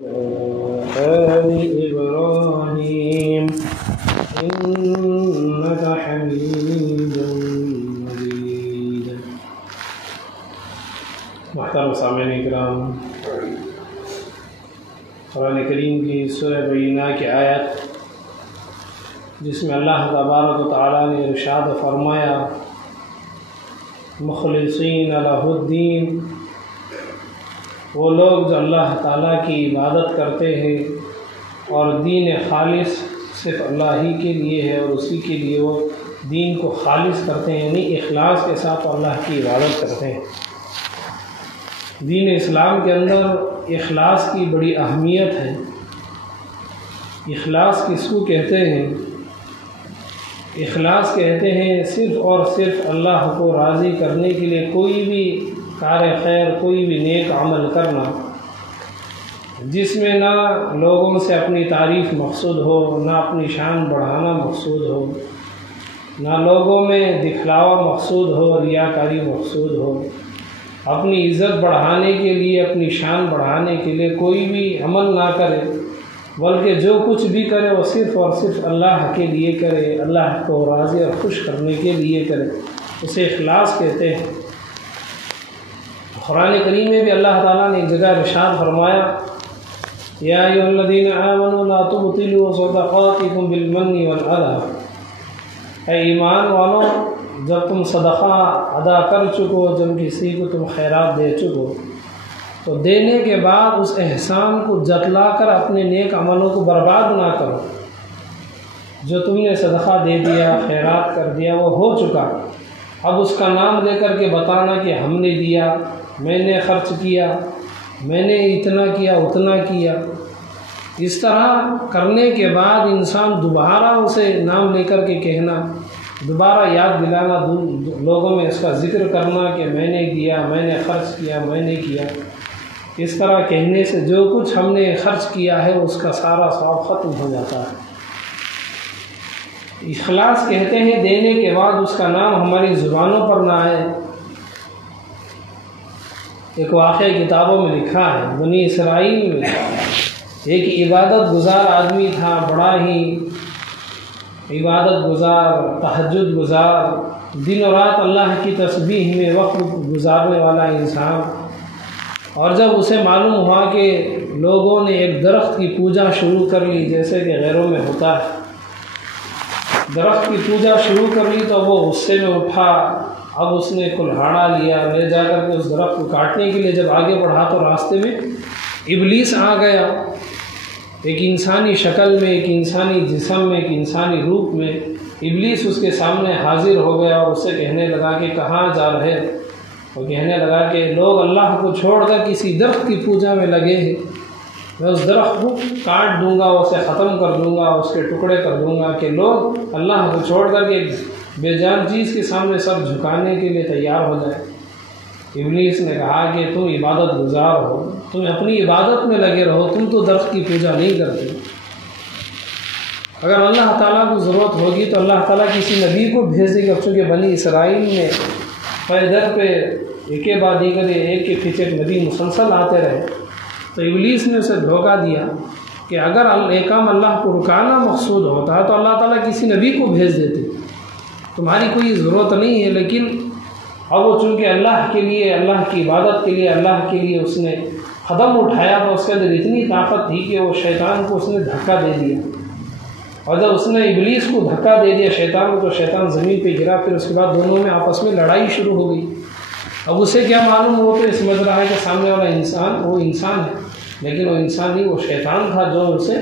آل إبراهيم إنك حميد مجيد۔ محترم سامعین اکرام، قرآن کریم کی سورہ بینہ کی آیت جس میں اللہ تبارک و تعالیٰ نے ارشاد فرمایا مخلصین لہ الدین، وہ لوگ جو اللہ تعالیٰ کی عبادت کرتے ہیں اور دین خالص صرف اللہ ہی کے لیے ہے اور اسی کے لیے وہ دین کو خالص کرتے ہیں، یعنی اخلاص کے ساتھ اللہ کی عبادت کرتے ہیں۔ دین اسلام کے اندر اخلاص کی بڑی اہمیت ہے۔ اخلاص کس کو کہتے ہیں؟ اخلاص کہتے ہیں صرف اور صرف اللہ کو راضی کرنے کے لیے کوئی بھی کار خیر، کوئی بھی نیک عمل کرنا جس میں نہ لوگوں سے اپنی تعریف مقصود ہو، نہ اپنی شان بڑھانا مقصود ہو، نہ لوگوں میں دکھلاوا مقصود ہو، ریاکاری مقصود ہو۔ اپنی عزت بڑھانے کے لیے، اپنی شان بڑھانے کے لیے کوئی بھی عمل نہ کرے، بلکہ جو کچھ بھی کرے وہ صرف اور صرف اللہ کے لیے کرے، اللہ کو راضی اور خوش کرنے کے لیے کرے، اسے اخلاص کہتے ہیں۔ قرآن کریم میں بھی اللہ تعالیٰ نے ایک جگہ ارشاد فرمایا یا ایھا الذین آمنوا لا تبطلوا صدقاتکم بالمن والأذى، اے ایمان والو جب تم صدقہ ادا کر چکو، جب کسی کو تم خیرات دے چکو تو دینے کے بعد اس احسان کو جتلا کر اپنے نیک عملوں کو برباد نہ کرو۔ جو تم نے صدقہ دے دیا، خیرات کر دیا، وہ ہو چکا، اب اس کا نام لے کر کے بتانا کہ ہم نے دیا، میں نے خرچ کیا، میں نے اتنا کیا، اتنا کیا، اس طرح کرنے کے بعد انسان دوبارہ اسے نام لے کر کے کہنا، دوبارہ یاد دلانا، لوگوں میں اس کا ذکر کرنا کہ میں نے دیا، میں نے خرچ کیا، میں نے کیا، اس طرح کہنے سے جو کچھ ہم نے خرچ کیا ہے اس کا سارا ثواب ختم ہو جاتا ہے۔ اخلاص کہتے ہیں دینے کے بعد اس کا نام ہماری زبانوں پر نہ آئے۔ ایک واقعہ کتابوں میں لکھا ہے، بنی اسرائیل میں ایک عبادت گزار آدمی تھا، بڑا ہی عبادت گزار، تہجد گزار، دن و رات اللہ کی تسبیح میں وقت گزارنے والا انسان۔ اور جب اسے معلوم ہوا کہ لوگوں نے ایک درخت کی پوجا شروع کر لی، جیسے کہ غیروں میں ہوتا ہے، درخت کی پوجا شروع کر لی تو وہ غصے میں اٹھا۔ اب اس نے کلہاڑا لیا، لے جا کر کے اس درخت کو کاٹنے کے لیے جب آگے بڑھا تو راستے میں ابلیس آ گیا، ایک انسانی شکل میں، ایک انسانی جسم میں، ایک انسانی روپ میں۔ ابلیس اس کے سامنے حاضر ہو گیا اور اس سے کہنے لگا کہ کہاں جا رہے؟ وہ کہنے لگا کہ لوگ اللہ کو چھوڑ کر کسی درخت کی پوجا میں لگے ہیں، میں اس درخت کو کاٹ دوں گا، اسے ختم کر دوں گا، اس کے ٹکڑے کر دوں گا کہ لوگ اللہ کو چھوڑ کر کے بے جان چیز کے سامنے سر جھکانے کے لیے تیار ہو جائے۔ ابلیس نے کہا کہ تم عبادت گزار ہو، تم اپنی عبادت میں لگے رہو، تم تو درخت کی پوجا نہیں کرتے۔ اگر اللہ تعالیٰ کو ضرورت ہوگی تو اللہ تعالیٰ کسی نبی کو بھیج دے گا، چونکہ بنی اسرائیل میں پیدر پہ ایک کے بعد دیگر ایک کے پیچھے نبی مسلسل آتے رہے، تو ابلیس نے اسے دھوکہ دیا کہ اگر ایک کام اللہ کو رکانا مقصود ہوتا ہے تو اللہ تعالیٰ کسی نبی کو بھیج دیتے، تمہاری کوئی ضرورت نہیں ہے۔ لیکن اب وہ چونکہ اللہ کے لیے، اللہ کی عبادت کے لیے، اللہ کے لیے اس نے قدم اٹھایا تو اس کے اندر اتنی طاقت تھی کہ وہ شیطان کو اس نے دھکا دے دیا، اور جب اس نے ابلیس کو دھکا دے دیا شیطان کو، تو شیطان زمین پہ گرا۔ پھر اس کے بعد دونوں میں آپس میں لڑائی شروع ہو گئی۔ اب اسے کیا معلوم، وہ تو سمجھ رہا ہے کہ سامنے والا انسان وہ انسان ہے، لیکن وہ انسان نہیں، وہ شیطان تھا جو اسے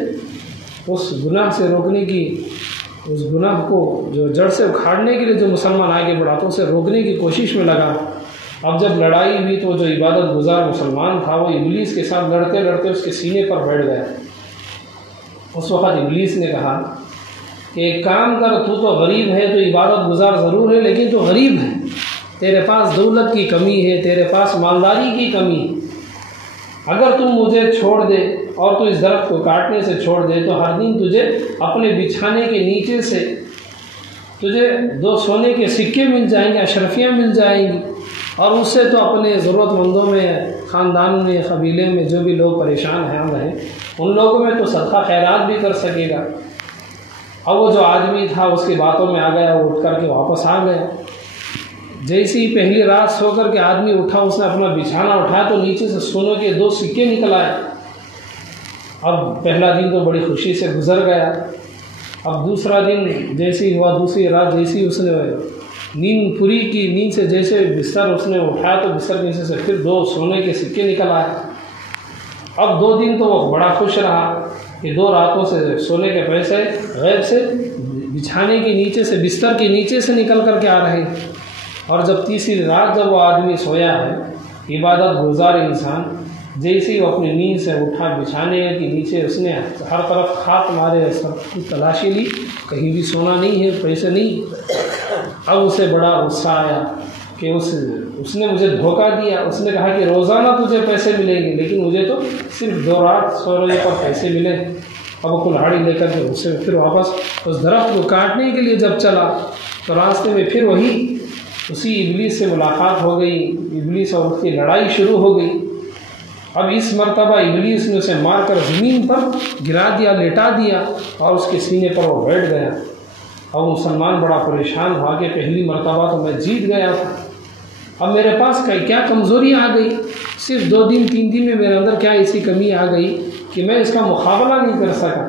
اس گناہ سے روکنے کی، اس گناہ کو جو جڑ سے اکھاڑنے کے لیے جو مسلمان آگے بڑھا تو اسے روکنے کی کوشش میں لگا۔ اب جب لڑائی ہوئی تو جو عبادت گزار مسلمان تھا وہ ابلیس کے ساتھ لڑتے لڑتے اس کے سینے پر بیٹھ گیا۔ اس وقت ابلیس نے کہا کہ ایک کام کر، تو غریب ہے، تو عبادت گزار ضرور ہے لیکن تو غریب ہے، تیرے پاس دولت کی کمی ہے، تیرے پاس مالداری کی کمی ہے، اگر تم مجھے چھوڑ دے اور تو اس درخت کو کاٹنے سے چھوڑ دے تو ہر دن تجھے اپنے بچھانے کے نیچے سے تجھے 2 سونے کے سکے مل جائیں گے، اشرفیاں مل جائیں گی، اور اس سے تو اپنے ضرورت مندوں میں خاندان میں قبیلے میں جو بھی لوگ پریشان ہیں ان لوگوں میں تو صدقہ خیرات بھی کر سکے گا۔ اب وہ جو آدمی تھا اس کی باتوں میں آ گیا، وہ اٹھ کر کے واپس آ گیا۔ جیسے ہی پہلی رات سو کر کے آدمی اٹھا، اس نے اپنا بچھانا اٹھایا تو نیچے سے سونے کے 2 سکے نکل آئے۔ اب پہلا دن تو بڑی خوشی سے گزر گیا۔ اب دوسرا دن جیسی ہوا، دوسری رات جیسی اس نے نیند پوری کی، نیند سے جیسے بستر اس نے اٹھایا تو بستر نیچے سے پھر 2 سونے کے سکے نکل آئے۔ اب 2 دن تو وہ بڑا خوش رہا کہ 2 راتوں سے سونے کے پیسے غیب سے بچھانے کے نیچے سے، بستر کے نیچے سے نکل کر کے آ رہے۔ اور جب تیسری رات جب وہ آدمی سویا ہے، عبادت گزار انسان، جیسے ہی وہ اپنی نیند سے اٹھا، بچھانے کے نیچے اس نے ہر طرف ہاتھ مارے، سب کی تلاشی لی، کہیں بھی سونا نہیں ہے، پیسے نہیں۔ اب اسے بڑا غصہ آیا کہ اس نے مجھے دھوکہ دیا۔ اس نے کہا کہ روزانہ تجھے پیسے ملیں گے، لیکن مجھے تو صرف 2 رات سونے پر پیسے ملے۔ اب وہ کلہاڑی لے کر کے اس سے پھر واپس اس درخت کو کاٹنے کے لیے جب چلا تو راستے میں پھر اسی ابلیس سے ملاقات ہو گئی۔ ابلیس اور اس کی لڑائی شروع ہو گئی۔ اب اس مرتبہ ابلیس نے اسے مار کر زمین پر گرا دیا، لٹا دیا، اور اس کے سینے پر وہ بیٹھ گیا۔ اب مسلمان بڑا پریشان ہوا کہ پہلی مرتبہ تو میں جیت گیا تھا، اب میرے پاس کیا کمزوری آ گئی؟ صرف 2 دن 3 دن میں میرے اندر کیا ایسی کمی آ گئی کہ میں اس کا مقابلہ نہیں کر سکا؟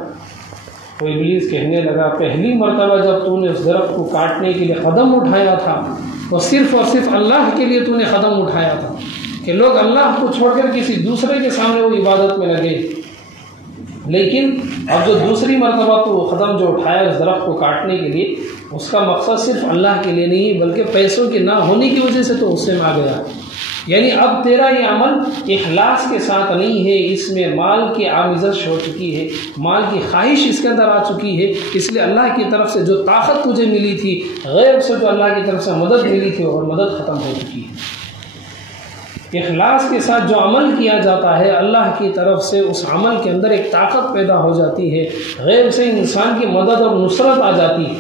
تو ابلیس کہنے لگا، پہلی مرتبہ جب تو نے اس درخت کو کاٹنے کے لیے قدم اٹھایا تھا تو صرف اور صرف اللہ کے لیے تو نے قدم اٹھایا تھا کہ لوگ اللہ کو چھوڑ کر کسی دوسرے کے سامنے وہ عبادت میں لگے۔ لیکن اب جو دوسری مرتبہ تو قدم جو اٹھایا اس درخت کو کاٹنے کے لیے، اس کا مقصد صرف اللہ کے لیے نہیں بلکہ پیسوں کے نہ ہونے کی وجہ سے تو اس سے آ گیا۔ یعنی اب تیرا یہ عمل اخلاص کے ساتھ نہیں ہے، اس میں مال کی آمیزش ہو چکی ہے، مال کی خواہش اس کے اندر آ چکی ہے، اس لیے اللہ کی طرف سے جو طاقت تجھے ملی تھی، غیب سے جو اللہ کی طرف سے مدد ملی تھی، اور مدد ختم ہو چکی ہے۔ اخلاص کے ساتھ جو عمل کیا جاتا ہے، اللہ کی طرف سے اس عمل کے اندر ایک طاقت پیدا ہو جاتی ہے، غیب سے انسان کی مدد اور نصرت آ جاتی ہے۔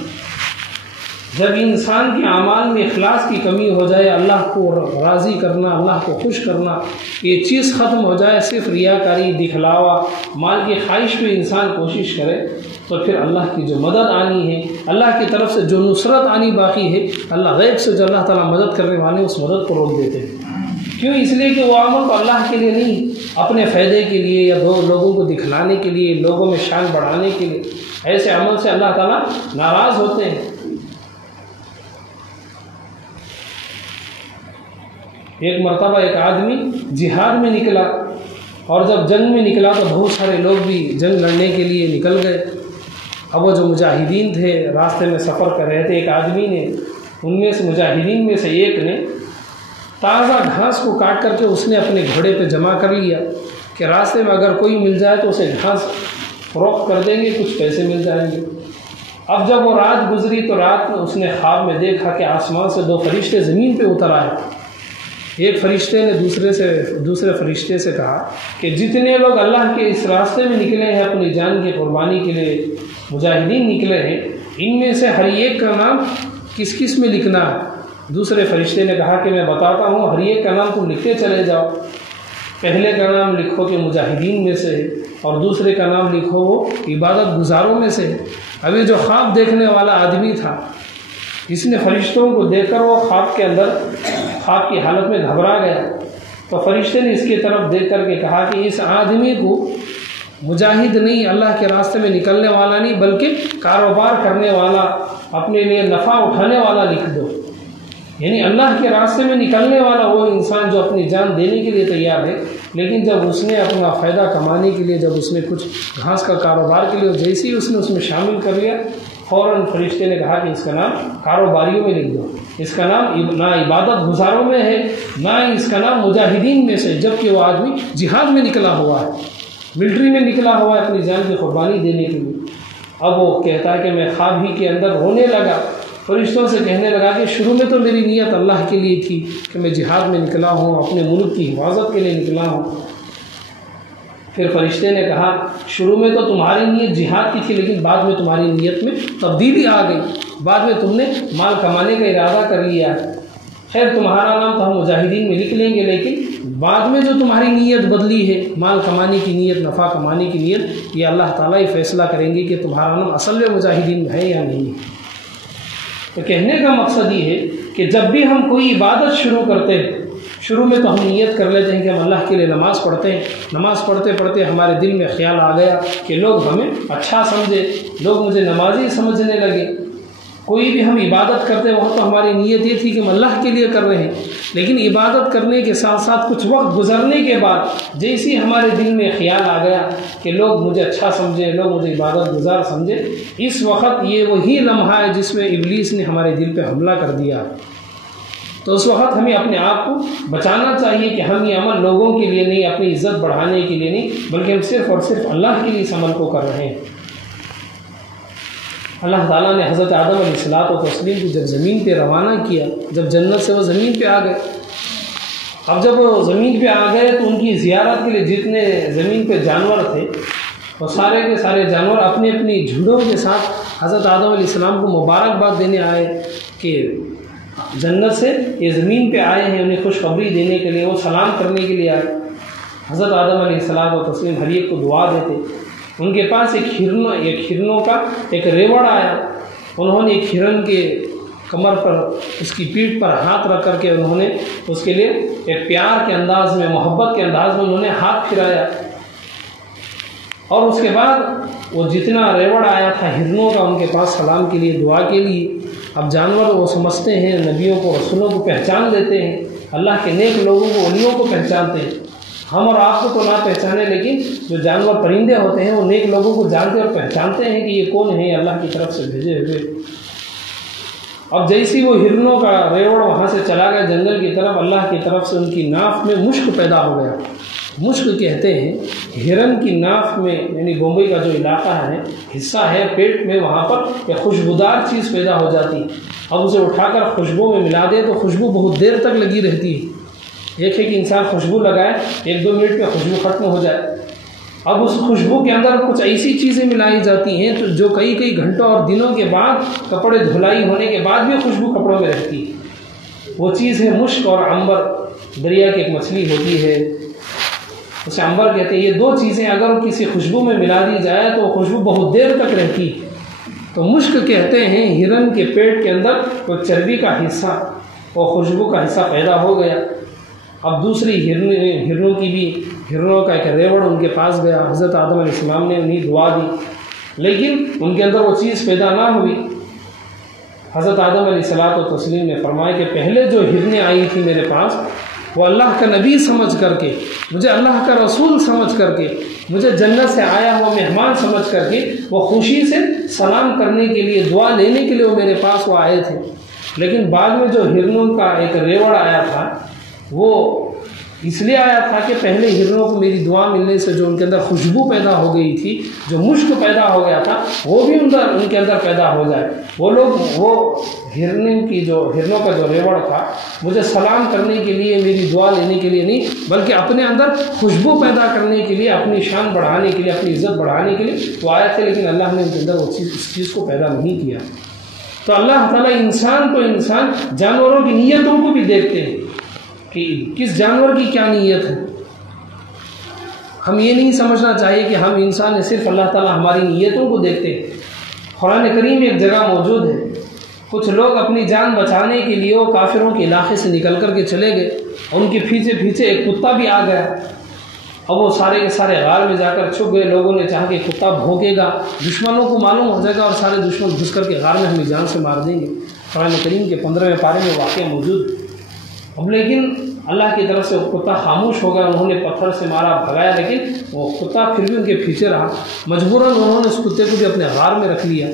جب انسان کے اعمال میں اخلاص کی کمی ہو جائے، اللہ کو راضی کرنا، اللہ کو خوش کرنا، یہ چیز ختم ہو جائے، صرف ریاکاری، دکھلاوا، مال کی خواہش میں انسان کوشش کرے، تو پھر اللہ کی جو مدد آنی ہے، اللہ کی طرف سے جو نصرت آنی باقی ہے، اللہ غیب سے جو اللہ تعالیٰ مدد کرنے والے اس مدد کو روک دیتے ہیں۔ کیوں؟ اس لیے کہ وہ عمل تو اللہ کے لیے نہیں، اپنے فائدے کے لیے یا لوگوں کو دکھلانے کے لیے، لوگوں میں شان بڑھانے کے لیے، ایسے عمل سے اللہ تعالیٰ ناراض ہوتے ہیں۔ ایک مرتبہ ایک آدمی جہاد میں نکلا، اور جب جنگ میں نکلا تو بہت سارے لوگ بھی جنگ لڑنے کے لیے نکل گئے۔ اب وہ جو مجاہدین تھے راستے میں سفر کر رہے تھے، ایک آدمی نے ان میں سے مجاہدین میں سے ایک نے تازہ گھاس کو کاٹ کر کے اس نے اپنے گھوڑے پہ جمع کر لیا کہ راستے میں اگر کوئی مل جائے تو اسے گھاس فروخت کر دیں گے، کچھ پیسے مل جائیں گے۔ اب جب وہ رات گزری تو رات میں اس نے خواب میں دیکھا کہ آسمان سے 2 فرشتے زمین پہ اتر آئے۔ ایک فرشتے نے دوسرے فرشتے سے کہا کہ جتنے لوگ اللہ کے اس راستے میں نکلے ہیں، اپنی جان کی قربانی کے لیے مجاہدین نکلے ہیں، ان میں سے ہر ایک کا نام کس کس میں لکھنا ہے؟ دوسرے فرشتے نے کہا کہ میں بتاتا ہوں، ہر ایک کا نام تم لکھتے چلے جاؤ۔ پہلے کا نام لکھو کہ مجاہدین میں سے ہے، اور دوسرے کا نام لکھو وہ عبادت گزاروں میں سے ہے۔ ابھی جو خواب دیکھنے والا آدمی تھا، اس نے فرشتوں کو دیکھ کر وہ خواب کی حالت میں گھبرا گیا، تو فرشتے نے اس کی طرف دیکھ کر کے کہا کہ اس آدمی کو مجاہد نہیں، اللہ کے راستے میں نکلنے والا نہیں، بلکہ کاروبار کرنے والا، اپنے لیے نفع اٹھانے والا لکھ دو۔ یعنی اللہ کے راستے میں نکلنے والا وہ انسان جو اپنی جان دینے کے لیے تیار ہے، لیکن جب اس نے اپنا فائدہ کمانے کے لیے، جب اس نے کچھ گھاس کا کاروبار کے لیے جیسے ہی اس نے اس میں شامل کر لیا، فوراً فرشتے نے کہا کہ اس کا نام کاروباریوں میں لکھ دو، اس کا نام نہ عبادت گزاروں میں ہے، نہ اس کا نام مجاہدین میں سے، جبکہ وہ آدمی جہاد میں نکلا ہوا ہے، ملٹری میں نکلا ہوا ہے اپنی جان کی قربانی دینے کے لیے۔ اب وہ کہتا ہے کہ میں خواب ہی کے اندر رونے لگا، فرشتوں سے کہنے لگا کہ شروع میں تو میری نیت اللہ کے لیے تھی کہ میں جہاد میں نکلا ہوں، اپنے ملک کی حفاظت کے لیے نکلا ہوں۔ پھر فرشتے نے کہا شروع میں تو تمہاری نیت جہاد کی تھی، لیکن بعد میں تمہاری نیت میں تبدیلی آ گئی، بعد میں تم نے مال کمانے کا ارادہ کر لیا۔ خیر تمہارا نام تو ہم مجاہدین میں لکھ لیں گے، لیکن بعد میں جو تمہاری نیت بدلی ہے، مال کمانے کی نیت، نفع کمانے کی نیت، یہ اللہ تعالیٰ ہی فیصلہ کریں گے کہ تمہارا نام اصل میں مجاہدین ہے یا نہیں۔ تو کہنے کا مقصد یہ ہے کہ جب بھی ہم کوئی عبادت شروع کرتے ہیں، شروع میں تو ہم نیت کر لیتے ہیں کہ ہم اللہ کے لیے نماز پڑھتے ہیں، نماز پڑھتے پڑھتے ہمارے دل میں خیال آ گیا کہ لوگ ہمیں اچھا سمجھے، لوگ مجھے نمازی سمجھنے لگے۔ کوئی بھی ہم عبادت کرتے وقت تو ہماری نیت یہ تھی کہ ہم اللہ کے لیے کر رہے ہیں، لیکن عبادت کرنے کے ساتھ ساتھ کچھ وقت گزرنے کے بعد جیسے ہمارے دل میں خیال آ گیا کہ لوگ مجھے اچھا سمجھے، لوگ مجھے عبادت گزار سمجھے، اس وقت یہ وہی لمحہ ہے جس میں ابلیس نے ہمارے دل پہ حملہ کر دیا۔ تو اس وقت ہمیں اپنے آپ کو بچانا چاہیے کہ ہم یہ عمل لوگوں کے لیے نہیں، اپنی عزت بڑھانے کے لیے نہیں، بلکہ ہم صرف اور صرف اللہ کے لیے اس عمل کو کر رہے ہیں۔ اللہ تعالیٰ نے حضرت آدم علیہ الصلوۃ والتسلیم کو جب زمین پہ روانہ کیا، جب جنت سے وہ زمین پہ آ گئے، اب جب وہ زمین پہ آ گئے تو ان کی زیارت کے لیے جتنے زمین پہ جانور تھے وہ سارے کے سارے جانور اپنی اپنی جھوڑوں کے ساتھ حضرت آدم علیہ السلام کو مبارکباد دینے آئے کہ جنت سے یہ زمین پہ آئے ہیں، انہیں خوشخبری دینے کے لیے، وہ سلام کرنے کے لیے آئے۔ حضرت آدم علیہ الصلوۃ والتسلیم ہر ایک کو دعا دیتے۔ ان کے پاس ایک ہرنوں کا ایک ریوڑ آیا، انہوں نے ایک ہرن کے کمر پر، اس کی پیٹھ پر ہاتھ رکھ کر کے انہوں نے اس کے لیے ایک پیار کے انداز میں، محبت کے انداز میں انہوں نے ہاتھ پھرایا، اور اس کے بعد وہ جتنا ریوڑ آیا تھا ہرنوں کا ان کے پاس سلام کے لیے، دعا کے لیے۔ اب جانور وہ سمجھتے ہیں، نبیوں کو، رسولوں کو پہچان لیتے ہیں، اللہ کے نیک لوگوں کو، ولیوں کو پہچانتے ہیں۔ ہم اور آپ کو تو نہ پہچانے، لیکن جو جانور پرندے ہوتے ہیں وہ نیک لوگوں کو جانتے اور پہچانتے ہیں کہ یہ کون ہے، اللہ کی طرف سے بھیجے ہوئے۔ اب جیسی وہ ہرنوں کا ریوڑ وہاں سے چلا گیا جنگل کی طرف، اللہ کی طرف سے ان کی ناف میں مشک پیدا ہو گیا۔ مشک کہتے ہیں ہرن کی ناف میں، یعنی بمبئی کا جو علاقہ ہے، حصہ ہے پیٹ میں، وہاں پر ایک خوشبودار چیز پیدا ہو جاتی ہے۔ اب اسے اٹھا کر خوشبو میں ملا دے تو خوشبو بہت دیر تک لگی رہتی ہے۔ ایک ہے کہ انسان خوشبو لگائے، 1-2 منٹ میں خوشبو ختم ہو جائے۔ اب اس خوشبو کے اندر کچھ ایسی چیزیں ملائی جاتی ہیں جو کئی گھنٹوں اور دنوں کے بعد، کپڑے دھلائی ہونے کے بعد بھی خوشبو کپڑوں میں رہتی ہے۔ وہ چیز ہے مشک اور عنبر۔ دریا کی ایک مچھلی ہوتی ہے، اسے عنبر کہتے ہیں۔ یہ 2 چیزیں اگر کسی خوشبو میں ملا دی جائے تو خوشبو بہت دیر تک رہتی ہے۔ تو مشک کہتے ہیں ہرن کے پیٹ کے اندر کوئی چربی کا حصہ، وہ خوشبو کا حصہ پیدا ہو گیا۔ اب دوسری ہرنوں کی بھی، ہرنوں کا ایک ریوڑ ان کے پاس گیا، حضرت آدم علیہ السلام نے انہیں دعا دی، لیکن ان کے اندر وہ چیز پیدا نہ ہوئی۔ حضرت آدم علیہ الصلوۃ والتسلیم نے فرمایا کہ پہلے جو ہرنیں آئی تھی میرے پاس، وہ اللہ کا نبی سمجھ کر کے، مجھے اللہ کا رسول سمجھ کر کے، مجھے جنت سے آیا ہوا مہمان سمجھ کر کے، وہ خوشی سے سلام کرنے کے لیے، دعا لینے کے لیے وہ میرے پاس وہ آئے تھے۔ لیکن بعد میں جو ہرنوں کا ایک ریوڑ آیا تھا، وہ اس لیے آیا تھا کہ پہلے ہرنوں کو میری دعا ملنے سے جو ان کے اندر خوشبو پیدا ہو گئی تھی، جو مشک پیدا ہو گیا تھا، وہ بھی ان کے اندر پیدا ہو جائے۔ وہ ہرنوں کا جو ریوڑ تھا، مجھے سلام کرنے کے لیے، میری دعا لینے کے لیے نہیں، بلکہ اپنے اندر خوشبو پیدا کرنے کے لیے، اپنی شان بڑھانے کے لیے، اپنی عزت بڑھانے کے لیے وہ آئے تھے، لیکن اللہ نے ان کے اندر اس چیز کو پیدا نہیں کیا۔ تو اللہ تعالیٰ انسان جانوروں کی نیتوں کو بھی دیکھتے ہیں کہ کس جانور کی کیا نیت ہے۔ ہم یہ نہیں سمجھنا چاہیے کہ ہم انسان ہیں، صرف اللہ تعالیٰ ہماری نیتوں کو دیکھتے ہیں۔ قرآن کریم میں ایک جگہ موجود ہے، کچھ لوگ اپنی جان بچانے کے لیے وہ کافروں کے علاقے سے نکل کر کے چلے گئے، ان کے پیچھے ایک کتا بھی آ گیا، اور وہ سارے کے سارے غار میں جا کر چھپ گئے۔ لوگوں نے چاہا کہ کتا بھونکے گا، دشمنوں کو معلوم ہو جائے گا اور سارے دشمن گھس کر کے غار میں ہمیں جان سے مار دیں گے۔ قرآن کریم کے 15ویں پارے میں واقعہ موجود ہے۔ اب لیکن اللہ کی طرف سے وہ کتا خاموش ہو گیا، انہوں نے پتھر سے مارا، بھگایا، لیکن وہ کتا پھر بھی ان کے پیچھے رہا۔ مجبوراً انہوں نے اس کتے کو بھی اپنے غار میں رکھ لیا۔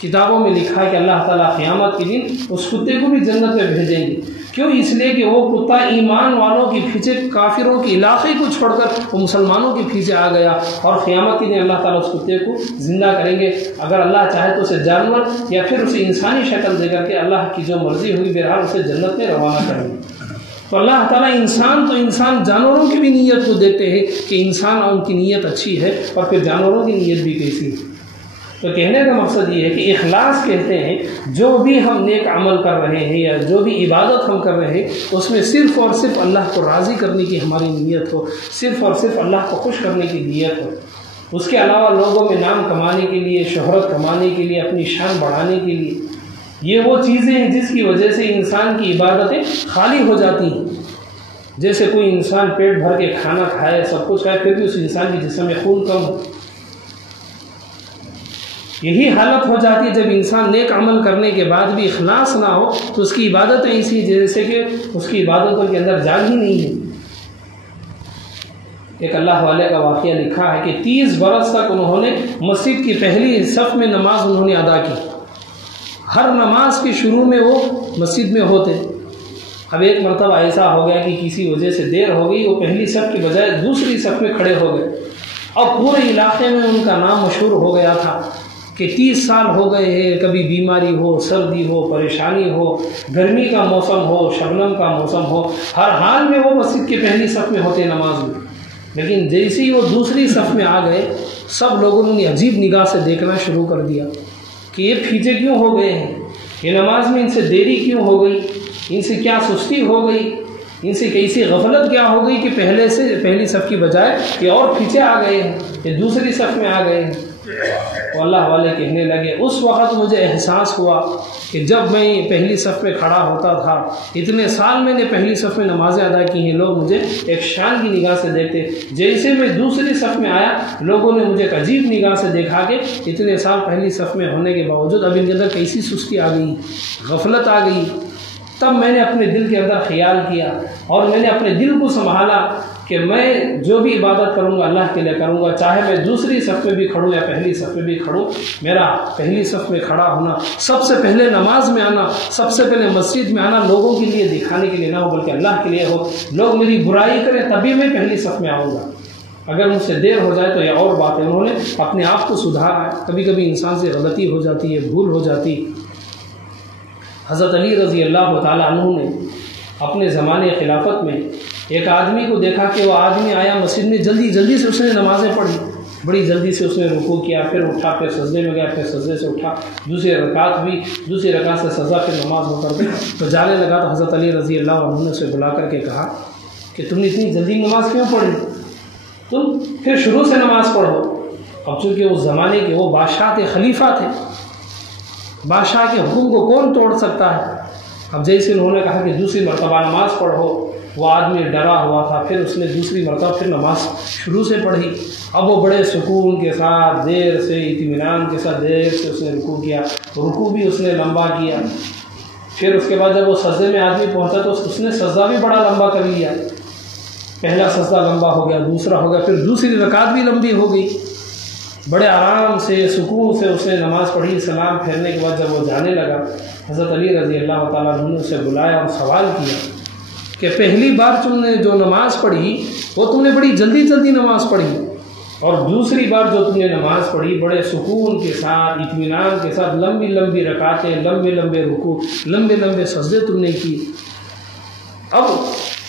کتابوں میں لکھا ہے کہ اللہ تعالیٰ قیامت کے دن اس کتے کو بھی جنت میں بھیجیں گے۔ کیوں؟ اس لیے کہ وہ کتا ایمان والوں کے پیچھے، کافروں کے علاقے کو چھوڑ کر وہ مسلمانوں کے پیچھے آ گیا، اور قیامت کے دن اللہ تعالیٰ اس کتے کو زندہ کریں گے۔ اگر اللہ چاہے تو اسے جانور یا پھر اسے انسانی شکل دے کر کے اللہ کی جو مرضی ہوئی، بہرحال اسے جنت میں روانہ کریں گے۔ تو اللہ تعالیٰ انسان جانوروں کی بھی نیت کو دیکھتے ہیں کہ انسان اور ان کی نیت اچھی ہے، اور پھر جانوروں کی نیت بھی کیسی ہے۔ تو کہنے کا مقصد یہ ہے کہ اخلاص کہتے ہیں جو بھی ہم نیک عمل کر رہے ہیں یا جو بھی عبادت ہم کر رہے ہیں اس میں صرف اور صرف اللہ کو راضی کرنے کی ہماری نیت ہو، صرف اور صرف اللہ کو خوش کرنے کی نیت ہو، اس کے علاوہ لوگوں میں نام کمانے کے لیے، شہرت کمانے کے لیے، اپنی شان بڑھانے کے لیے، یہ وہ چیزیں ہیں جس کی وجہ سے انسان کی عبادتیں خالی ہو جاتی ہیں۔ جیسے کوئی انسان پیٹ بھر کے کھانا کھائے، سب کچھ کھائے، پھر بھی اس انسان کے جسم میں خون کم ہو۔ یہی حالت ہو جاتی ہے جب انسان نیک عمل کرنے کے بعد بھی اخلاص نہ ہو تو اس کی عبادتیں ایسی جیسے کہ اس کی عبادتوں کے اندر جان ہی نہیں ہے۔ ایک اللہ والے کا واقعہ لکھا ہے کہ 30 برس تک انہوں نے مسجد کی پہلی صف میں نماز انہوں نے ادا کی۔ ہر نماز کے شروع میں وہ مسجد میں ہوتے۔ اب ایک مرتبہ ایسا ہو گیا کہ کسی وجہ سے دیر ہو گئی، وہ پہلی صف کے بجائے دوسری صف میں کھڑے ہو گئے، اور پورے علاقے میں ان کا نام مشہور ہو گیا تھا کہ 30 سال ہو گئے ہیں، کبھی بیماری ہو، سردی ہو، پریشانی ہو، گرمی کا موسم ہو، شبنم کا موسم ہو، ہر حال میں وہ مسجد کی پہلی صف میں ہوتے نماز میں۔ لیکن جیسے ہی وہ دوسری صف میں آ گئے، سب لوگوں نے عجیب نگاہ سے دیکھنا شروع کر دیا کہ یہ پیچھے کیوں ہو گئے ہیں، یہ نماز میں ان سے دیری کیوں ہو گئی، ان سے کیا سستی ہو گئی، ان سے کیسی غفلت کیا ہو گئی کہ پہلی صف کی بجائے یہ اور پیچھے آ گئے ہیں، یہ دوسری صف میں آ گئے ہیں۔ تو اللہ والے کہنے لگے اس وقت مجھے احساس ہوا کہ جب میں پہلی صف میں کھڑا ہوتا تھا، اتنے سال میں نے پہلی صف میں نمازیں ادا کی ہیں، لوگ مجھے ایک شان کی نگاہ سے دیکھتے، جیسے میں دوسری صف میں آیا لوگوں نے مجھے ایک عجیب نگاہ سے دیکھا کہ اتنے سال پہلی صف میں ہونے کے باوجود اب ان کے اندر کیسی سستی آ گئی، غفلت آ گئی۔ تب میں نے اپنے دل کے اندر خیال کیا اور میں نے اپنے دل کو سنبھالا کہ میں جو بھی عبادت کروں گا اللہ کے لیے کروں گا، چاہے میں دوسری صف میں بھی کھڑوں یا پہلی صف میں بھی کھڑوں، میرا پہلی صف میں کھڑا ہونا، سب سے پہلے نماز میں آنا، سب سے پہلے مسجد میں آنا لوگوں کے لیے دکھانے کے لیے نہ ہو بلکہ اللہ کے لیے ہو۔ لوگ میری برائی کریں تبھی میں پہلی صف میں آؤں گا، اگر مجھ سے دیر ہو جائے تو یہ اور بات ہے۔ انہوں نے اپنے آپ کو سدھارا ہے، کبھی کبھی انسان سے غلطی ہو جاتی ہے، بھول ہو جاتی۔ حضرت علی رضی اللہ تعالیٰ عنہ نے اپنے زمانے خلافت میں ایک آدمی کو دیکھا کہ وہ آدمی آیا مسجد میں، جلدی سے اس نے نمازیں پڑھی، بڑی جلدی سے اس نے رکوع کیا، پھر اٹھا، پھر سجدے میں گیا، پھر سجدے سے اٹھا، دوسری رکعت ہوئی، دوسری رکعت سے سجدہ، پھر نماز ہو کر کے تو جانے لگا۔ تو حضرت علی رضی اللہ عنہ نے اسے بلا کر کے کہا کہ تم نے اتنی جلدی نماز کیوں پڑھی، تم پھر شروع سے نماز پڑھو۔ اب چونکہ اس زمانے کے وہ بادشاہ تھے، خلیفہ تھے، بادشاہ کے حکم کو کون توڑ سکتا ہے۔ اب جیسے انہوں نے کہا کہ دوسری مرتبہ نماز پڑھو، وہ آدمی ڈرا ہوا تھا، پھر اس نے دوسری مرتبہ پھر نماز شروع سے پڑھی۔ اب وہ بڑے سکون کے ساتھ، دیر سے، اطمینان کے ساتھ دیر سے اس نے رکوع کیا، رکوع بھی اس نے لمبا کیا۔ پھر اس کے بعد جب وہ سجدے میں آدمی پہنچا تو اس نے سجدہ بھی بڑا لمبا کر لیا، پہلا سجدہ لمبا ہو گیا، دوسرا ہو گیا، پھر دوسری رکعت بھی لمبی ہو گئی۔ بڑے آرام سے، سکون سے اس نے نماز پڑھی۔ سلام پھیرنے کے بعد جب وہ جانے لگا، حضرت علی رضی اللہ تعالیٰ عنہ نے اسے بلایا اور سوال کیا کہ پہلی بار تم نے جو نماز پڑھی وہ تم نے بڑی جلدی نماز پڑھی، اور دوسری بار جو تم نے نماز پڑھی بڑے سکون کے ساتھ، اطمینان کے ساتھ، لمبی رکعتیں، لمبے رکوع، لمبے سجدے تم نے کی۔ اب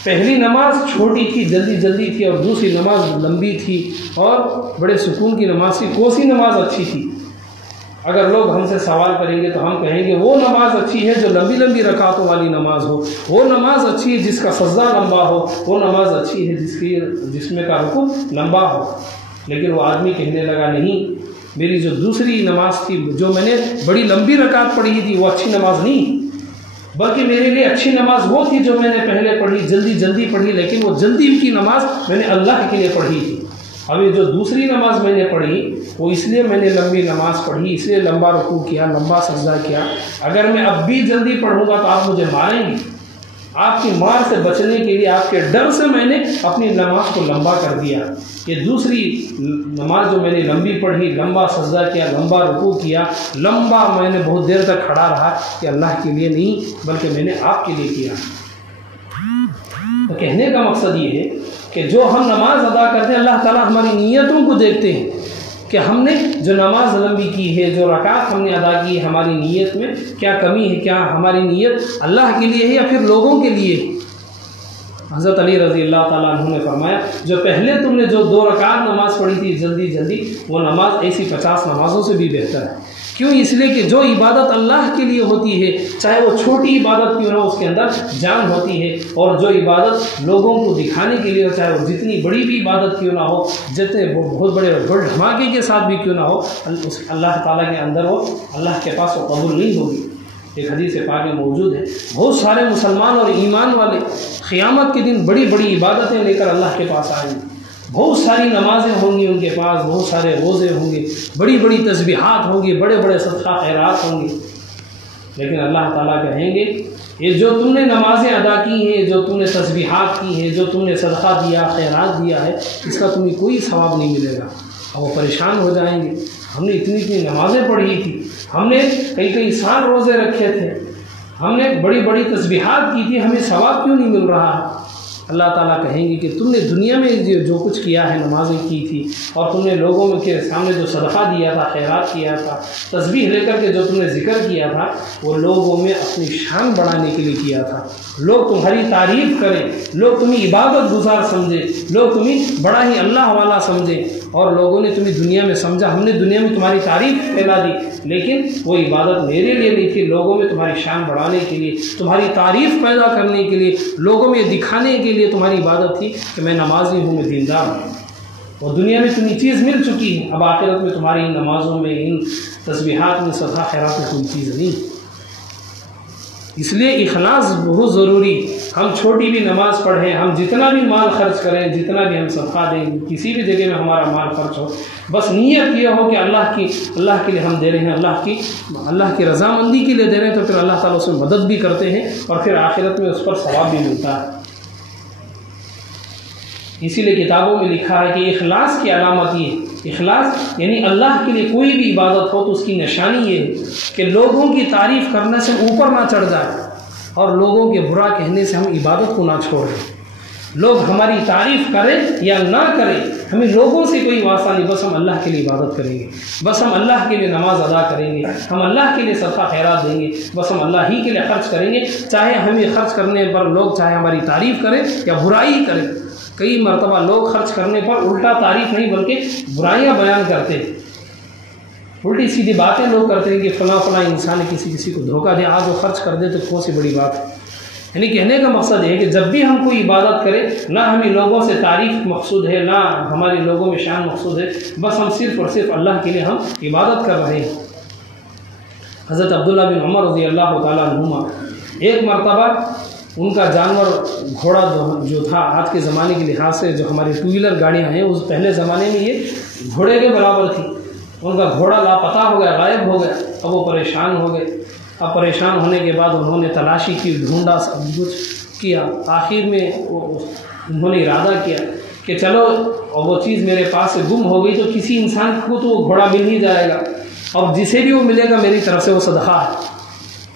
پہلی نماز چھوٹی تھی، جلدی تھی، اور دوسری نماز لمبی تھی اور بڑے سکون کی نماز تھی۔ کون سی نماز اچھی تھی؟ اگر لوگ ہم سے سوال کریں گے تو ہم کہیں گے وہ نماز اچھی ہے جو لمبی رکعتوں والی نماز ہو، وہ نماز اچھی ہے جس کا سجدہ لمبا ہو، وہ نماز اچھی ہے جس میں کا رکوع لمبا ہو۔ لیکن وہ آدمی کہنے لگا نہیں، میری جو دوسری نماز تھی، جو میں نے بڑی لمبی رکعت پڑھی تھی، وہ اچھی نماز نہیں، بلکہ میرے لیے اچھی نماز وہ تھی جو میں نے پہلے پڑھی، جلدی پڑھی، لیکن وہ جلدی کی نماز میں نے اللہ کے لیے پڑھی تھی۔ ابھی جو دوسری نماز میں نے پڑھی وہ اس لیے میں نے لمبی نماز پڑھی، اس لیے لمبا رکوع کیا، لمبا سجدہ کیا۔ اگر میں اب بھی جلدی پڑھوں گا تو آپ مجھے ماریں گے، آپ کی مار سے بچنے کے لیے، آپ کے ڈر سے میں نے اپنی نماز کو لمبا کر دیا۔ یہ دوسری نماز جو میں نے لمبی پڑھی، لمبا سجدہ کیا، لمبا رکوع کیا، لمبا میں نے بہت دیر تک کھڑا رہا، کہ اللہ کے لیے نہیں بلکہ میں نے آپ کے لیے کیا۔ تو کہنے کا مقصد یہ ہے کہ جو ہم نماز ادا کرتے ہیں اللہ تعالیٰ ہماری نیتوں کو دیکھتے ہیں کہ ہم نے جو نماز لمبی کی ہے، جو رکعت ہم نے ادا کی ہے، ہماری نیت میں کیا کمی ہے، کیا ہماری نیت اللہ کے لیے ہے یا پھر لوگوں کے لیے۔ حضرت علی رضی اللہ تعالیٰ عنہ نے فرمایا جو پہلے تم نے جو 2 رکعت نماز پڑھی تھی جلدی وہ نماز ایسی 50 نمازوں سے بھی بہتر ہے۔ کیوں؟ اس لیے کہ جو عبادت اللہ کے لیے ہوتی ہے چاہے وہ چھوٹی عبادت کیوں نہ ہو، اس کے اندر جان ہوتی ہے، اور جو عبادت لوگوں کو دکھانے کے لیے چاہے وہ جتنی بڑی بھی عبادت کیوں نہ ہو، جتنے بہت بڑے ڈھول دھماکے کے ساتھ بھی کیوں نہ ہو، اللہ تعالیٰ کے اندر وہ اللہ کے پاس وہ قبول نہیں ہوگی۔ ایک حدیث پاک میں موجود ہے بہت سارے مسلمان اور ایمان والے قیامت کے دن بڑی بڑی عبادتیں لے کر اللہ کے پاس آئیں گے، بہت ساری نمازیں ہوں گی ان کے پاس، بہت سارے روزے ہوں گے، بڑی بڑی تسبیحات ہوں گی، بڑے بڑے صدقہ خیرات ہوں گے، لیکن اللہ تعالیٰ کہیں گے یہ جو تم نے نمازیں ادا کی ہیں، جو تم نے تسبیحات کی ہیں، جو تم نے صدقہ دیا، خیرات دیا ہے، اس کا تمہیں کوئی ثواب نہیں ملے گا۔ اور وہ پریشان ہو جائیں گے، ہم نے اتنی نمازیں پڑھی تھی، ہم نے کئی سال روزے رکھے تھے، ہم نے بڑی بڑی تسبیحات کی تھی، ہمیں ثواب کیوں نہیں مل رہا ہے؟ اللہ تعالیٰ کہیں گے کہ تم نے دنیا میں جو کچھ کیا ہے، نمازیں کی تھی، اور تم نے لوگوں کے سامنے جو صدقہ دیا تھا، خیرات کیا تھا، تسبیح لے کر کے جو تم نے ذکر کیا تھا، وہ لوگوں میں اپنی شان بڑھانے کے لیے کیا تھا، لوگ تمہاری تعریف کریں، لوگ تمہیں عبادت گزار سمجھے، لوگ تمہیں بڑا ہی اللہ والا سمجھے، اور لوگوں نے تمہیں دنیا میں سمجھا، ہم نے دنیا میں تمہاری تعریف پھیلا دی، لیکن وہ عبادت میرے لیے نہیں تھی، لوگوں میں تمہاری شان بڑھانے کے لیے، تمہاری تعریف پیدا کرنے کے لیے، لوگوں میں دکھانے کے لیے تمہاری عبادت تھی کہ میں نمازی ہوں، میں دیندار ہوں۔ اور دنیا میں تمہیں چیز مل چکی ہے، اب آخرت میں تمہاری ان نمازوں میں، ان تسبیحات میں، صدقہ خیرات میں کوئی چیز نہیں۔ اس لیے اخلاص بہت ضروری۔ ہم چھوٹی بھی نماز پڑھیں، ہم جتنا بھی مال خرچ کریں، جتنا بھی ہم صدقہ دیں، کسی بھی جگہ میں ہمارا مال خرچ ہو، بس نیت یہ ہو کہ اللہ کے لیے ہم دے رہے ہیں، اللہ کی رضامندی کے لیے دے رہے ہیں، تو پھر اللہ تعالیٰ اس میں مدد بھی کرتے ہیں، اور پھر آخرت میں اس پر ثواب بھی ملتا ہے۔ اسی لیے کتابوں میں لکھا ہے کہ اخلاص کی علامت یہ ہے، اخلاص یعنی اللہ کے لیے کوئی بھی عبادت ہو تو اس کی نشانی یہ ہے کہ لوگوں کی تعریف کرنے سے اوپر نہ چڑھ جائے، اور لوگوں کے برا کہنے سے ہم عبادت کو نہ چھوڑیں۔ لوگ ہماری تعریف کریں یا نہ کریں، ہمیں لوگوں سے کوئی واسطہ نہیں، بس ہم اللہ کے لیے عبادت کریں گے، بس ہم اللہ کے لیے نماز ادا کریں گے، ہم اللہ کے لیے صدقہ خیرات دیں گے، بس ہم اللہ ہی کے لیے خرچ کریں گے، چاہے ہمیں خرچ کرنے پر لوگ چاہے ہماری تعریف کریں یا برائی کریں۔ کئی مرتبہ لوگ خرچ کرنے پر الٹا تعریف نہیں بلکہ برائیاں بیان کرتے ہیں، الٹی سیدھی باتیں لوگ کرتے ہیں کہ فلاں انسان نے کسی کو دھوکہ دیا، آج وہ خرچ کر دے تو کون سی بڑی بات ہے۔ یعنی کہنے کا مقصد ہے کہ جب بھی ہم کوئی عبادت کریں، نہ ہمیں لوگوں سے تعریف مقصود ہے، نہ ہماری لوگوں میں شان مقصود ہے، بس ہم صرف اور صرف اللہ کے لیے ہم عبادت کر رہے ہیں۔ حضرت عبداللہ بن عمر رضی اللہ تعالیٰ عنہما ایک مرتبہ ان کا جانور گھوڑا جو تھا، آج کے زمانے کے لحاظ سے جو ہماری 2 ویلر گاڑیاں ہیں، اس پہلے زمانے میں یہ گھوڑے کے برابر تھی، ان کا گھوڑا لاپتہ ہو گیا، غائب ہو گیا، اب وہ پریشان ہو گئے۔ اب پریشان ہونے کے بعد انہوں نے تلاشی کی، ڈھونڈا، سب کچھ کیا، آخر میں انہوں نے ارادہ کیا کہ چلو وہ چیز میرے پاس سے گم ہو گئی تو کسی انسان کو تو وہ گھوڑا مل ہی جائے گا، اور جسے بھی وہ ملے گا میری طرف سے وہ صدقہ ہے۔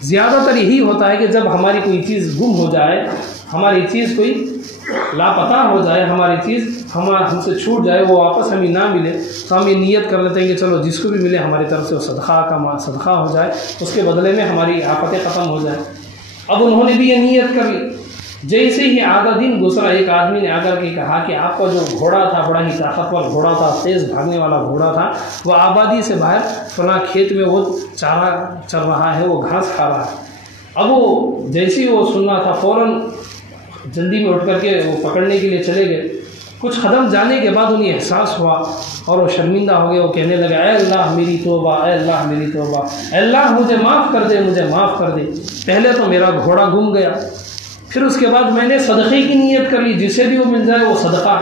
زیادہ تر یہی ہوتا ہے کہ جب ہماری کوئی چیز گم ہو جائے، ہماری چیز کوئی لاپتہ ہو جائے، ہماری چیز ہم سے چھوٹ جائے، وہ واپس ہمیں نہ ملے، تو ہم یہ نیت کر لیتے ہیں کہ چلو جس کو بھی ملے ہماری طرف سے وہ صدقہ ہو جائے، اس کے بدلے میں ہماری آفتیں ختم ہو جائے۔ اب انہوں نے بھی یہ نیت کر لی۔ جیسے ہی آدھا دن گزرا، ایک آدمی نے آ کر کے کہا کہ آپ کا جو گھوڑا تھا بڑا ہی طاقتور گھوڑا تھا، تیز بھاگنے والا گھوڑا تھا، وہ آبادی سے باہر فلاں کھیت میں وہ چارہ چر رہا ہے، وہ گھاس کھا رہا ہے۔ اب وہ جیسے ہی وہ سننا تھا، فوراً جلدی میں اٹھ کر کے وہ پکڑنے کے لیے چلے گئے۔ کچھ قدم جانے کے بعد انہیں احساس ہوا اور وہ شرمندہ ہو گئے، وہ کہنے لگا اے اللہ میری توبہ، اے اللہ میری توبہ، اے اللہ مجھے معاف کر دے، مجھے معاف کر دے۔ پہلے تو میرا گھوڑا گم گیا، پھر اس کے بعد میں نے صدقے کی نیت کر لی، جسے بھی وہ مل جائے وہ صدقہ۔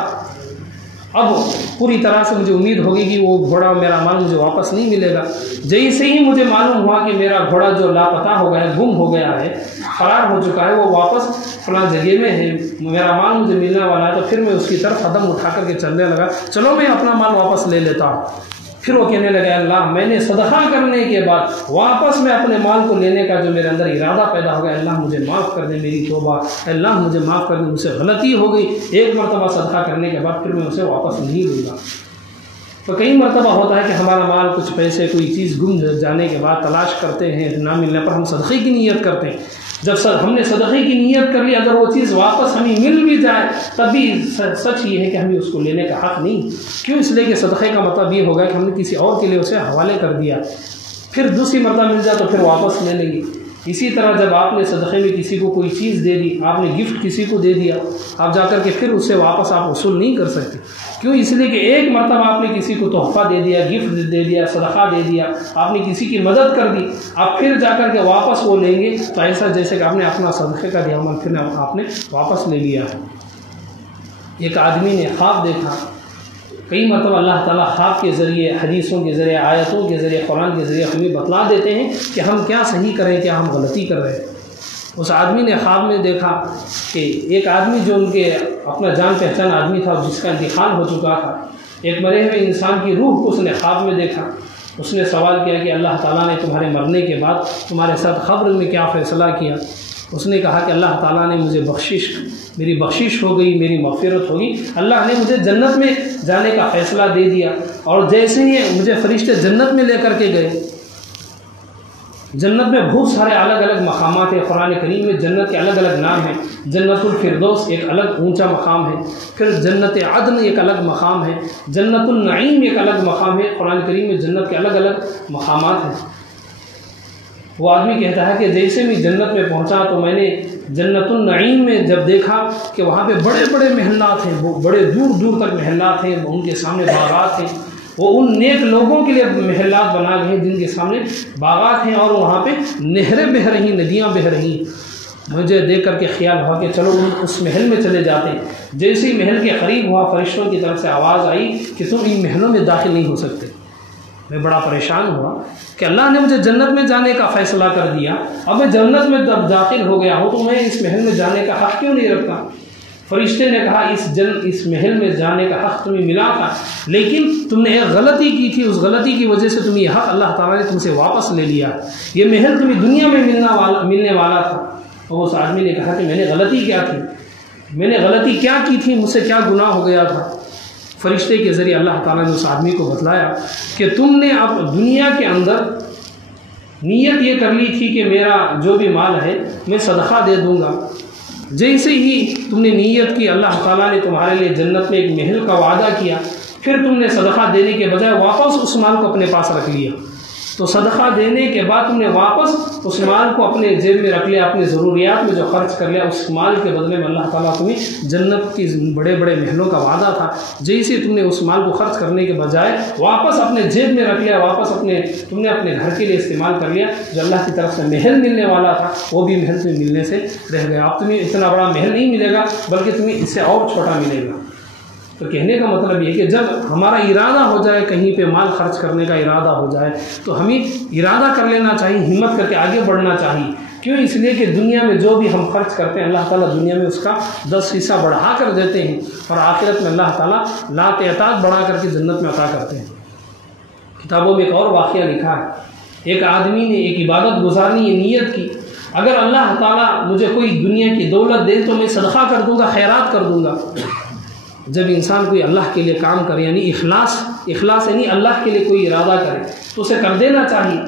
اب پوری طرح سے مجھے امید ہوگی کہ وہ گھوڑا، میرا مال مجھے واپس نہیں ملے گا۔ جیسے ہی مجھے معلوم ہوا کہ میرا گھوڑا جو لاپتہ ہو گیا ہے، گم ہو گیا ہے، فرار ہو چکا ہے، وہ واپس فلاں جگہ میں ہے، میرا مال مجھے ملنے والا ہے، تو پھر میں اس کی طرف قدم اٹھا کر کے چلنے لگا، چلو میں اپنا مال واپس لے لیتا ہوں۔ پھر وہ کہنے لگا اللہ میں نے صدقہ کرنے کے بعد واپس میں اپنے مال کو لینے کا جو میرے اندر ارادہ پیدا ہو گیا، اللہ مجھے معاف کر دے، میری توبہ، اللہ مجھے معاف کر دے، مجھ سے غلطی ہو گئی، ایک مرتبہ صدقہ کرنے کے بعد پھر میں اسے واپس نہیں لوں گا۔ تو کئی مرتبہ ہوتا ہے کہ ہمارا مال، کچھ پیسے، کوئی چیز گم جانے کے بعد تلاش کرتے ہیں، نہ ملنے پر ہم صدقے کی نیت کرتے ہیں، جب ہم نے صدقے کی نیت کر لی، اگر وہ چیز واپس ہمیں مل بھی جائے تب بھی سچ یہ ہے کہ ہمیں اس کو لینے کا حق نہیں۔ کیوں؟ اس لیے کہ صدقے کا مطلب یہ ہوگا کہ ہم نے کسی اور کے لیے اسے حوالے کر دیا، پھر دوسری مرتبہ مل جائے تو پھر واپس لے لیں گے۔ اسی طرح جب آپ نے صدقے میں کسی کو کوئی چیز دے دی، آپ نے گفٹ کسی کو دے دیا، آپ جا کر کے پھر اس سے واپس آپ وصول نہیں کر سکتے۔ کیوں؟ اس لیے کہ ایک مرتبہ آپ نے کسی کو تحفہ دے دیا، گفٹ دے دیا، صدقہ دے دیا، آپ نے کسی کی مدد کر دی، آپ پھر جا کر کے واپس وہ لیں گے تو ایسا جیسے کہ آپ نے اپنا صدقے کا دیا عمل پھر آپ نے واپس لے لیا ہے۔ ایک آدمی نے خواب دیکھا، کئی مرتبہ اللہ تعالیٰ خواب کے ذریعے، حدیثوں کے ذریعے، آیتوں کے ذریعے، قرآن کے ذریعے ہمیں بتلا دیتے ہیں کہ ہم کیا صحیح کریں، کیا ہم غلطی کر رہے ہیں۔ اس آدمی نے خواب میں دیکھا کہ ایک آدمی جو ان کے اپنا جان پہچان آدمی تھا جس کا انتقال ہو چکا تھا، ایک مرے ہوئے انسان کی روح کو اس نے خواب میں دیکھا۔ اس نے سوال کیا کہ اللہ تعالیٰ نے تمہارے مرنے کے بعد تمہارے ساتھ قبر میں کیا فیصلہ کیا؟ اس نے کہا کہ اللہ تعالیٰ نے مجھے میری بخشش ہو گئی، میری مغفرت ہوگی، اللہ نے مجھے جنت میں جانے کا فیصلہ دے دیا۔ اور جیسے ہی مجھے فرشتے جنت میں لے کر کے گئے، جنت میں بہت سارے الگ الگ مقامات ہیں، قرآن کریم میں جنت کے الگ الگ نام ہیں۔ جنت الفردوس ایک الگ اونچا مقام ہے، پھر جنت عدن ایک الگ مقام ہے، جنت النعیم ایک الگ مقام ہے۔ قرآن کریم میں جنت کے الگ الگ مقامات ہیں۔ وہ آدمی کہتا ہے کہ جیسے میں جنت میں پہنچا تو میں نے جنت النعیم میں جب دیکھا کہ وہاں پہ بڑے بڑے محلات ہیں، وہ بڑے دور دور تک محلات ہیں، ان کے سامنے باغات ہیں، وہ ان نیک لوگوں کے لیے محلات بنا گئے ہیں جن کے سامنے باغات ہیں، اور وہاں پہ نہریں بہہ رہی، ندیاں بہہ رہی۔ مجھے دیکھ کر کے خیال ہوا کہ چلو اس محل میں چلے جاتے ہیں۔ جیسے ہی محل کے قریب ہوا، فرشتوں کی طرف سے آواز آئی کہ تم ان محلوں میں داخل نہیں ہو سکتے۔ میں بڑا پریشان ہوا کہ اللہ نے مجھے جنت میں جانے کا فیصلہ کر دیا، اب میں جنت میں جب داخل ہو گیا ہوں تو میں اس محل میں جانے کا حق کیوں نہیں رکھتا؟ فرشتے نے کہا اس محل میں جانے کا حق تمہیں ملا تھا، لیکن تم نے ایک غلطی کی تھی، اس غلطی کی وجہ سے تم یہ حق اللہ تعالیٰ نے تم سے واپس لے لیا۔ یہ محل تمہیں دنیا میں ملنے والا تھا۔ اور اس آدمی نے کہا کہ میں نے غلطی کیا کی، میں نے غلطی کیا کی تھی، مجھ سے کیا گناہ ہو گیا تھا؟ فرشتے کے ذریعے اللہ تعالیٰ نے اس آدمی کو بتلایا کہ تم نے اب دنیا کے اندر نیت یہ کر لی تھی کہ میرا جو بھی مال ہے میں صدقہ دے دوں گا۔ جیسے ہی تم نے نیت کی، اللہ تعالیٰ نے تمہارے لیے جنت میں ایک محل کا وعدہ کیا، پھر تم نے صدقہ دینے کے بجائے واپس اس مال کو اپنے پاس رکھ لیا۔ تو صدقہ دینے کے بعد تم نے واپس اس مال کو اپنے جیب میں رکھ لیا، اپنی ضروریات میں جو خرچ کر لیا، اس مال کے بدلے میں اللہ تعالیٰ تمہیں جنت کی بڑے بڑے محلوں کا وعدہ تھا۔ جیسے تم نے اس مال کو خرچ کرنے کے بجائے واپس اپنے جیب میں رکھ لیا، واپس تم نے اپنے گھر کے لیے استعمال کر لیا، جو اللہ کی طرف سے محل ملنے والا تھا وہ بھی محل سے ملنے سے رہ گیا۔ اب تمہیں اتنا بڑا محل نہیں ملے گا، بلکہ تمہیں اس سے اور چھوٹا ملے گا۔ تو کہنے کا مطلب یہ کہ جب ہمارا ارادہ ہو جائے، کہیں پہ مال خرچ کرنے کا ارادہ ہو جائے، تو ہمیں ارادہ کر لینا چاہیے، ہمت کر کے آگے بڑھنا چاہیے۔ کیوں؟ اس لیے کہ دنیا میں جو بھی ہم خرچ کرتے ہیں اللہ تعالیٰ دنیا میں اس کا 10 حصہ بڑھا کر دیتے ہیں، اور آخرت میں اللہ تعالیٰ لا تعداد بڑھا کر کے جنت میں عطا کرتے ہیں۔ کتابوں میں ایک اور واقعہ لکھا ہے، ایک آدمی نے ایک عبادت گزارنی یہ نیت کی، اگر اللہ تعالیٰ مجھے کوئی دنیا کی دولت دے تو میں صدقہ کر دوں گا، خیرات کر دوں گا۔ جب انسان کوئی اللہ کے لیے کام کرے، یعنی اخلاص یعنی اللہ کے لیے کوئی ارادہ کرے تو اسے کر دینا چاہیے۔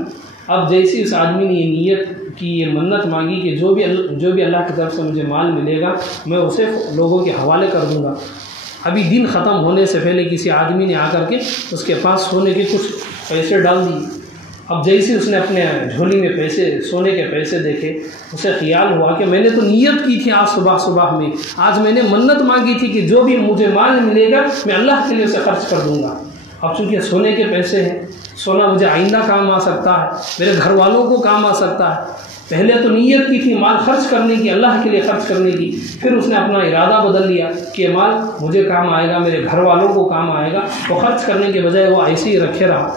اب جیسی اس آدمی نے یہ نیت کی، یہ منت مانگی کہ جو بھی اللہ کی طرف سے مجھے مال ملے گا میں اسے لوگوں کے حوالے کر دوں گا۔ ابھی دن ختم ہونے سے پہلے کسی آدمی نے آ کر کے اس کے پاس سونے کے کچھ پیسے ڈال دیے۔ اب جیسے اس نے اپنے جھولی میں سونے کے پیسے دیکھے، اسے خیال ہوا کہ میں نے تو نیت کی تھی آج صبح میں، آج میں نے منت مانگی تھی کہ جو بھی مجھے مال ملے گا میں اللہ کے لیے اسے خرچ کر دوں گا۔ اب چونکہ سونے کے پیسے ہیں، سونا مجھے آئندہ کام آ سکتا ہے، میرے گھر والوں کو کام آ سکتا ہے۔ پہلے تو نیت کی تھی مال خرچ کرنے کی، اللہ کے لیے خرچ کرنے کی، پھر اس نے اپنا ارادہ بدل لیا کہ مال مجھے کام آئے گا، میرے گھر والوں کو کام آئے گا۔ وہ خرچ کرنے کے بجائے وہ ایسے ہی رکھے رہا۔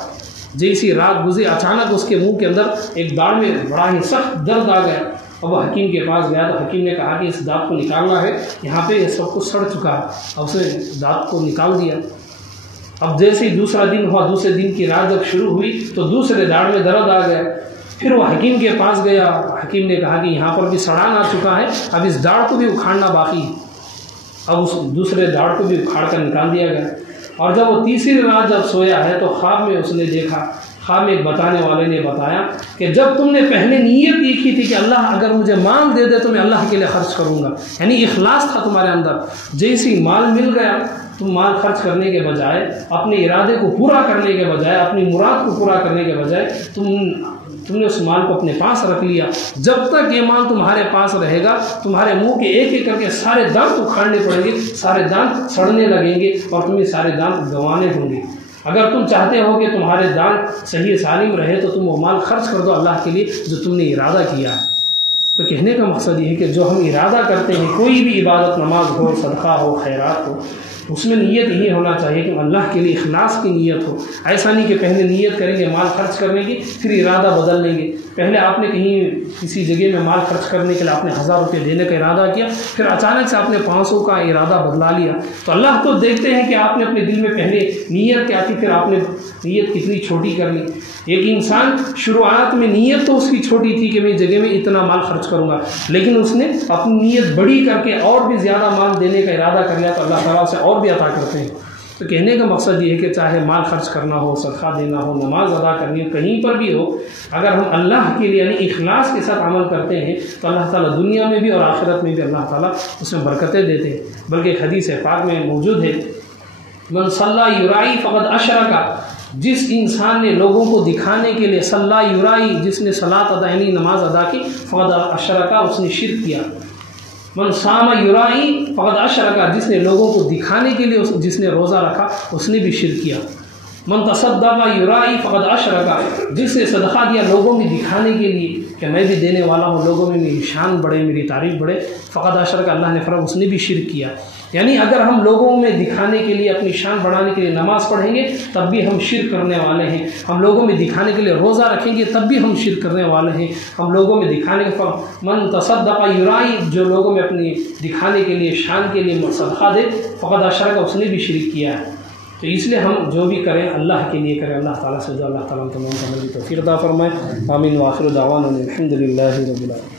جیسی رات گزری، اچانک اس کے منہ کے اندر ایک داڑھ میں بڑا ہی سخت درد آ گیا۔ اب وہ حکیم کے پاس گیا تو حکیم نے کہا کہ اس دانت کو نکالنا ہے، یہاں پہ یہ سب کچھ سڑ چکا ہے۔ اب اس نے دانت کو نکال دیا۔ اب جیسے ہی دوسرا دن ہوا، دوسرے دن کی رات جب شروع ہوئی تو دوسرے داڑھ میں درد آ گیا۔ پھر وہ حکیم کے پاس گیا، حکیم نے کہا کہ یہاں پر بھی سڑان آ چکا ہے، اب اس داڑھ کو بھی اکھاڑنا باقی ہے۔ اب اس دوسرے داڑھ کو بھی اکھاڑ کر نکال دیا گیا۔ اور جب وہ تیسری رات جب سویا ہے تو خواب میں اس نے دیکھا، خواب ایک بتانے والے نے بتایا کہ جب تم نے پہلے نیت یہ کی تھی کہ اللہ اگر مجھے مال دے دے تو میں اللہ کے لیے خرچ کروں گا، یعنی اخلاص تھا تمہارے اندر، جیسی مال مل گیا تم مال خرچ کرنے کے بجائے، اپنے ارادے کو پورا کرنے کے بجائے، اپنی مراد کو پورا کرنے کے بجائے تم نے اس مال کو اپنے پاس رکھ لیا۔ جب تک یہ مال تمہارے پاس رہے گا تمہارے منہ کے ایک ایک کر کے سارے دانت اکھاڑنے پڑیں گے، سارے دانت سڑنے لگیں گے اور تمہیں سارے دانت گنوانے ہوں گے۔ اگر تم چاہتے ہو کہ تمہارے دانت صحیح سالم رہے تو تم وہ مال خرچ کر دو اللہ کے لیے جو تم نے ارادہ کیا ہے۔ تو کہنے کا مقصد یہ ہے کہ جو ہم ارادہ کرتے ہیں، کوئی بھی عبادت، نماز ہو، صدقہ ہو، خیرات ہو، اس میں نیت یہی ہونا چاہیے کہ اللہ کے لیے اخلاص کی نیت ہو۔ ایسا نہیں کہ پہلے نیت کریں گے مال خرچ کرنے کی، پھر ارادہ بدل لیں گے۔ پہلے آپ نے کہیں کسی جگہ میں مال خرچ کرنے کے لیے آپ نے 1000 روپے دینے کا ارادہ کیا، پھر اچانک سے آپ نے 500 کا ارادہ بدلا لیا، تو اللہ تو دیکھتے ہیں کہ آپ نے اپنے دل میں پہلے نیت کیا تھی، پھر آپ نے نیت کتنی چھوٹی کر لی۔ ایک انسان شروعات میں نیت تو اس کی چھوٹی تھی کہ میں جگہ میں اتنا مال خرچ کروں گا، لیکن اس نے اپنی نیت بڑی کر کے اور بھی زیادہ مال دینے کا ارادہ کر لیا، تو اللہ تعالیٰ سے اور بھی عطا کرتے ہیں۔ تو کہنے کا مقصد یہ ہے کہ چاہے مال خرچ کرنا ہو، صدقہ دینا ہو، نماز ادا کرنی ہو، کہیں پر بھی ہو، اگر ہم اللہ کے لیے یعنی اخلاص کے ساتھ عمل کرتے ہیں تو اللہ تعالیٰ دنیا میں بھی اور آخرت میں بھی اللہ تعالیٰ اس میں برکتیں دیتے ہیں۔ بلکہ ایک حدیث پاک میں موجود ہے، من صلی یرائی فقد اشرک، جس انسان نے لوگوں کو دکھانے کے لیے صلی یرائی، جس نے صلاۃ ادا یعنی نماز ادا کی، فقد اشرک، اس نے شرک کیا۔ من صام یرائی فقد اشرک، جس نے لوگوں کو دکھانے کے لیے جس نے روزہ رکھا اس نے بھی شرک کیا۔ من تصدق یرائی فقد اشرک، جس نے صدقہ دیا لوگوں میں دکھانے کے لیے کہ میں بھی دینے والا ہوں، لوگوں میں میری شان بڑھے، میری تعریف بڑھے، فقد اشرک، اللہ نے فرمایا اس نے بھی شرک کیا۔ یعنی اگر ہم لوگوں میں دکھانے کے لیے، اپنی شان بڑھانے کے لیے نماز پڑھیں گے تب بھی ہم شرک کرنے والے ہیں، ہم لوگوں میں دکھانے کے لیے روزہ رکھیں گے تب بھی ہم شرک کرنے والے ہیں، ہم لوگوں میں دکھانے کے من تصدق یرائی، جو لوگوں میں اپنی دکھانے کے لیے، شان کے لیے صدقہ دے، فقد اشرک، اس نے بھی شرک کیا ہے۔ تو اس لیے ہم جو بھی کریں اللہ کے لیے کریں، اللہ تعالیٰ سے جو اللہ تعالیٰ تمام عمل کی توفیق عطا فرمائے۔ آمین۔ وآخر دعوانا الحمد للہ رب العالمین۔